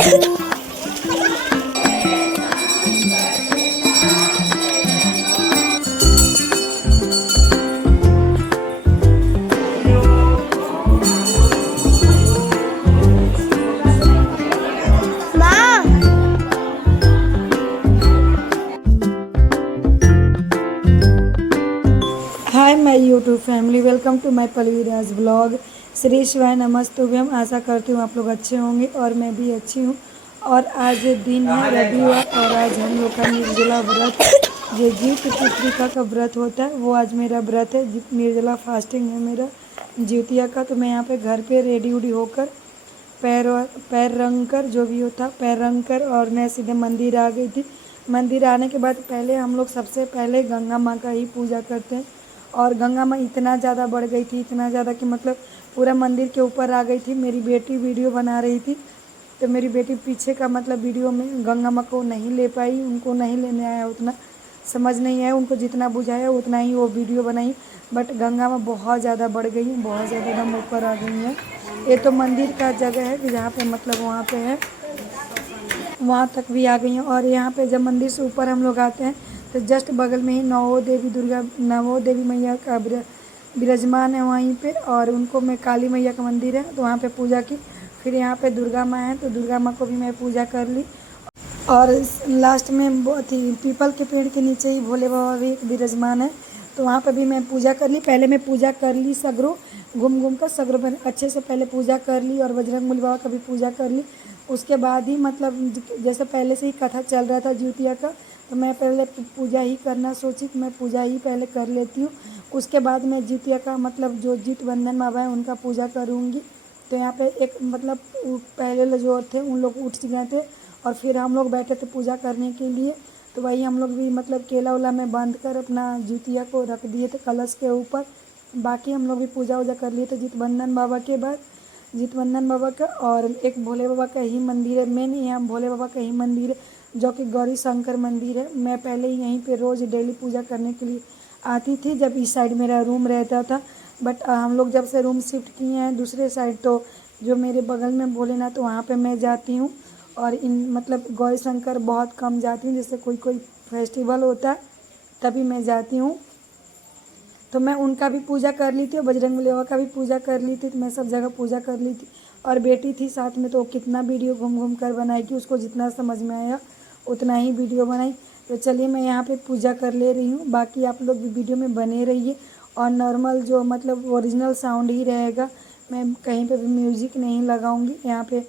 Hi my YouTube family, welcome to my Palviraj vlog. Shri शिवाय नमस्तुभ्यम। आशा करती हूँ आप लोग अच्छे होंगे और मैं भी अच्छी हूँ। और आज दिन है रविवार और आज हम लोग का निर्जला व्रत, जो जीत पुत्रिका का व्रत होता है, वो आज मेरा व्रत है। निर्जला फास्टिंग है मेरा ज्योतिया का। तो मैं यहाँ पे घर पे रेडी उडी होकर पैर रंग कर, जो भी होता पैर रंग कर, और मैं सीधे मंदिर आ गई थी। मंदिर आने के बाद पहले हम लोग सबसे पहले गंगा माँ का ही पूजा करते हैं। और गंगा माँ इतना ज़्यादा बढ़ गई थी, इतना ज़्यादा कि मतलब पूरा मंदिर के ऊपर आ गई थी। मेरी बेटी वीडियो बना रही थी, तो मेरी बेटी पीछे का मतलब वीडियो में गंगा माँ को नहीं ले पाई, उनको नहीं लेने आया, उतना समझ नहीं आया। उनको जितना बुझाया उतना ही वो वीडियो बनाई। बट गंगा माँ बहुत ज़्यादा बढ़ गई हैं, बहुत ज़्यादा दम ऊपर आ गई हैं। ये तो मंदिर का जगह है कि जहाँ पे मतलब वहाँ पे है, वहाँ तक भी आ गई हैं। और यहाँ पे जब मंदिर से ऊपर हम लोग आते हैं तो जस्ट बगल में ही नवो देवी मैया का विराजमान है वहीं पे। और उनको मैं काली मैया का मंदिर है तो वहाँ पे पूजा की। फिर यहाँ पे दुर्गा माँ है तो दुर्गा माँ को भी मैं पूजा कर ली। और लास्ट में बहुत ही पीपल के पेड़ के नीचे ही भोले बाबा भी विराजमान है, तो वहाँ पर भी मैं पूजा कर ली। पहले मैं पूजा कर ली सगरो, घूम घूम कर सगरो पर अच्छे से पहले पूजा कर ली, और बजरंगबली बाबा का भी पूजा कर ली। उसके बाद ही मतलब जैसे पहले से ही कथा चल रहा था ज्योतिया का, तो मैं पहले पूजा ही करना सोची कि मैं पूजा ही पहले कर लेती हूँ। उसके बाद मैं ज्योतिया का मतलब जो जीत बंधन बाबा है उनका पूजा करूँगी। तो यहाँ पे एक मतलब पहले जो थे उन लोग उठ गए थे और फिर हम लोग बैठे थे पूजा करने के लिए। तो वही हम लोग भी मतलब केला उला में बांध कर अपना ज्योतिया को रख दिए थे कलश के ऊपर। बाकी हम लोग भी पूजा वूजा कर लिए थे जीतवंदन बाबा के बाद, जीतवंदन बाबा का। और एक भोले बाबा का ही मंदिर है मेन, यहाँ भोले बाबा का ही मंदिर है जो कि गौरी शंकर मंदिर है। मैं पहले ही यहीं पे रोज़ डेली पूजा करने के लिए आती थी जब इस साइड मेरा रूम रहता था। बट हम लोग जब से रूम शिफ्ट किए हैं दूसरे साइड, तो जो मेरे बगल में भोलेनाथ तो वहाँ पे मैं जाती हूँ। और इन मतलब गौरी शंकर बहुत कम जाती हूँ, जैसे कोई कोई फेस्टिवल होता है तभी मैं जाती हूँ। तो मैं उनका भी पूजा कर ली थी और बजरंगबली बाबा का भी पूजा कर ली थी। तो मैं सब जगह पूजा कर ली थी। और बेटी थी साथ में तो कितना वीडियो घूम घूम कर बनाई कि उसको जितना समझ में आया उतना ही वीडियो बनाई। तो चलिए मैं यहाँ पे पूजा कर ले रही हूँ, बाकी आप लोग भी वीडियो में बने रहिए। और नॉर्मल जो मतलब ओरिजिनल साउंड ही रहेगा, मैं कहीं पे भी म्यूज़िक नहीं लगाऊंगी। यहाँ पे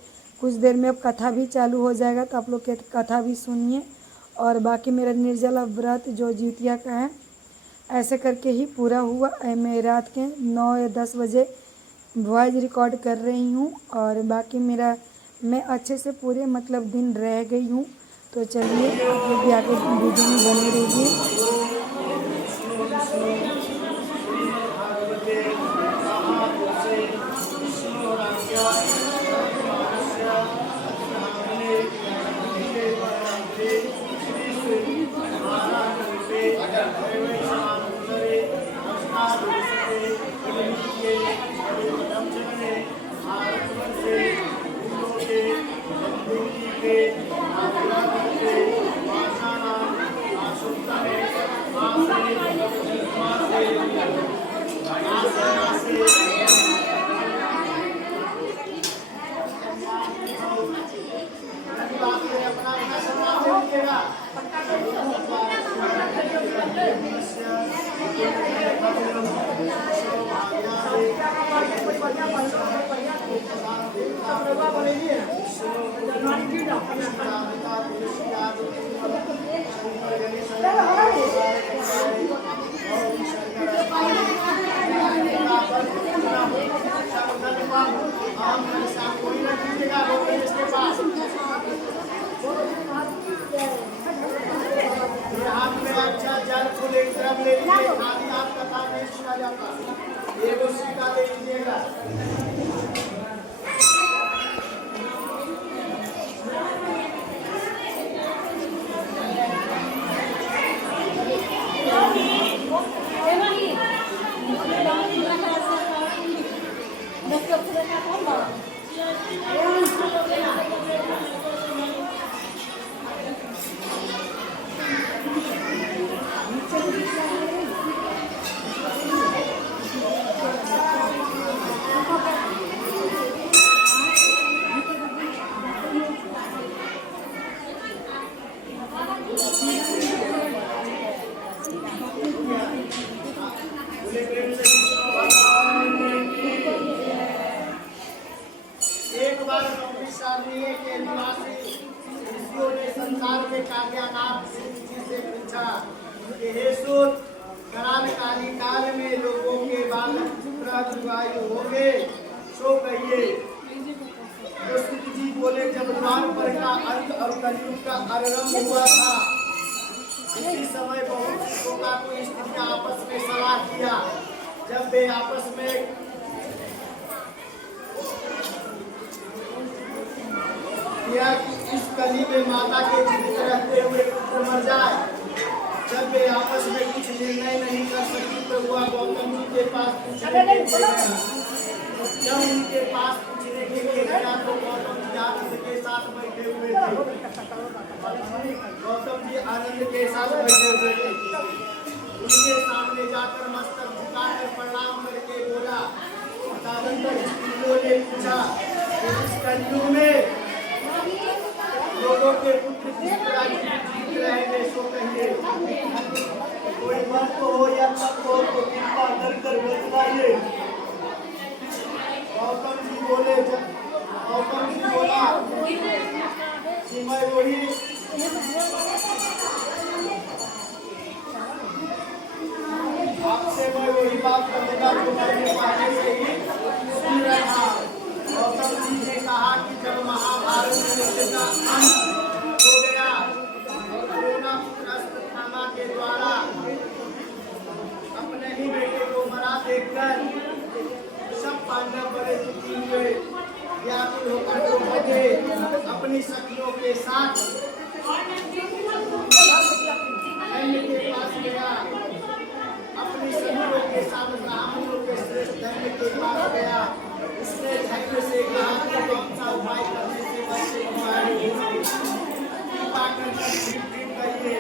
कुछ देर में अब कथा भी चालू हो जाएगा तो आप लोग कथा भी सुनिए। और बाकी मेरा निर्जला व्रत जो ज्योतिया का है ऐसे करके ही पूरा हुआ। मैं रात के 9 या 10 बजे वॉइस रिकॉर्ड कर रही हूँ। और बाकी मेरा मैं अच्छे से पूरे मतलब दिन रह गई हूँ। तो चलिए आप लोग भी आगे वीडियो में बने रहिए। अच्छा जल फूल एक तरफ ले लीजिए, खाली हाथ कथा नहीं सुना जाता, एगो सिक्का ले लीजिएगा। एक बार नौमिशारण्य के निवासी ऋषियों ने संसार के कार्यानाथ जी से पूछा कि हे सूत, करालकाली काल में लोगों के बालक प्रादुर्भाव होंगे, सो कहिए। तो सूत जी बोले, जब द्वापर का अंत और कलयुग का आरंभ हुआ था, इसी समय बहुत सिखों का कोई स्त्रियां आपस में सलाह किया। जब वे आपस में किया कि इस कली में माता के जीवित रहते हुए पुत्र मर जाए। जब वे आपस में कुछ निर्णय नहीं कर सकी तो वह गौतम जी के पास पूछने के लिए गया। जब उनके पास पूछने के लिए गया तो गौतम जी आनंद के साथ बैठे हुए थे। गौतम जी आनंद के साथ बैठे हुए थे। उनके सामने जाकर मस्तक झुकाकर प्रणाम करके बोला। तदंतर स्त्रियों ने पूछा कि इस कलयुग में लोगों के पुत्र किस तरह जीवित रहेंगे, सो कहिए। कोई मर्द हो या तप हो तो कृपा कर बतलाइए। गौतम जी बोले, गौतम जी बोला कि मैं वही आपसे मैं वही बात करूंगा जो मैंने पहले से ही सुन रहा। गौतम जी ने कहा कि जब महाभारत युद्ध का अंत हो गया, कोरोना पुत्र अश्वत्थामा के द्वारा अपने ही बेटे को मरा देखकर सब पांडव बड़े दुखी हुए। व्याकुल होकर द्रौपदी अपनी सखियों के साथ धन्य के पास गया। अपनी सखियों के साथ ब्राह्मणों के श्रेष्ठ धन्य के पास गया। उसने धन्य से कहा कि कौन सा उपाय करने से बच्चे हमारे कृपा कर ठीक करिए।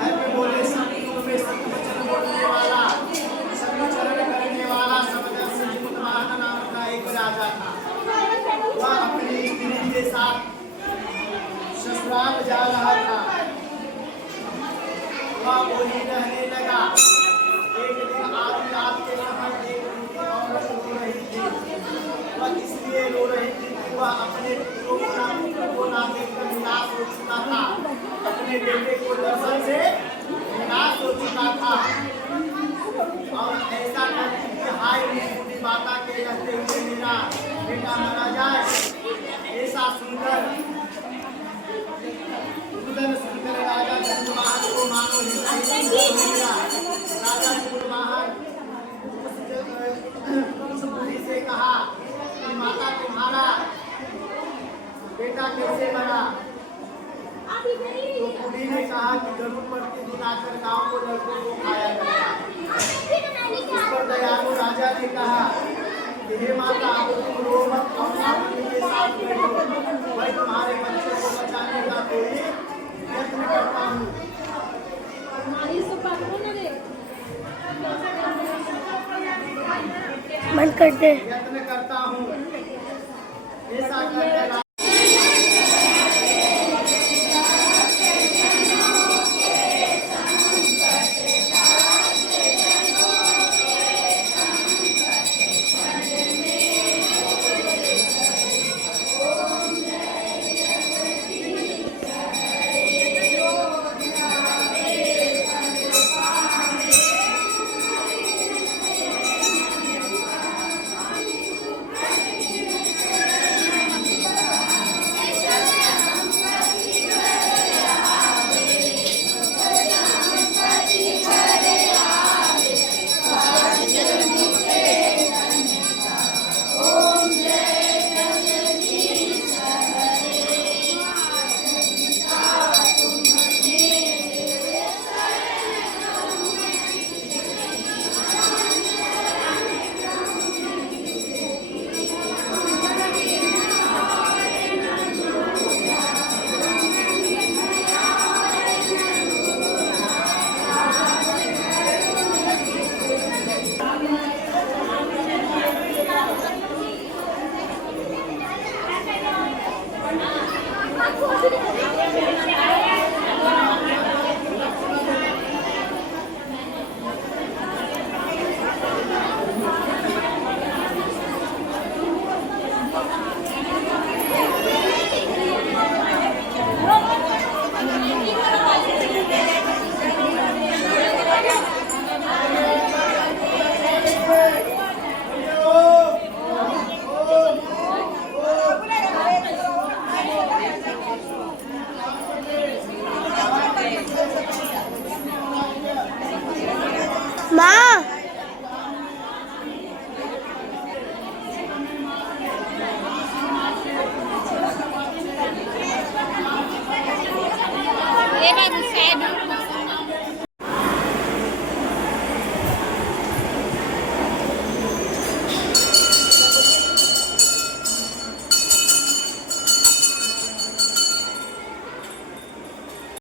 धन्य बोले, सत्युग में सत्वचन बोलने वाला, सत्वचरण करने वाला समदर्शी महान नाम का एक राजा था। वह अपनी स्त्री के साथ ससुराल जा रहा था। वह वहीं रहने लगा। एक दिन आधी रात के समय एक बूढ़ी औरत रो रही थी। वह इसलिए रो रही थी कि वह अपने पुत्र को ना देखकर निराश हो चुका था। अपने बेटे को दर्शन से निराश हो चुका था और ऐसा करती कि हाय बूढ़ी माता के रहते हुए मेरा बेटा मारा जाए। ऐसा सुनकर राजा चंद्रवाहन को मानो राजा चंद्रवाहन उस बूढ़ी से कहा कि माता तुम्हारा बेटा कैसे मरा। तो बूढ़ी ने कहा कि जरूर प्रतिदिन आकर गाँव को लड़कों को खाया करेगा। उस पर दयालु राजा ने कहा कि हे माता, अब तुम रो मत और सामने के साथ बैठो। मैं तुम्हारे बच्चे को बचाने का कोई यत्न करता हूँ। बंद कर दे। यत्न करता हूँ। ऐसा करके माँ ये बाबू साइड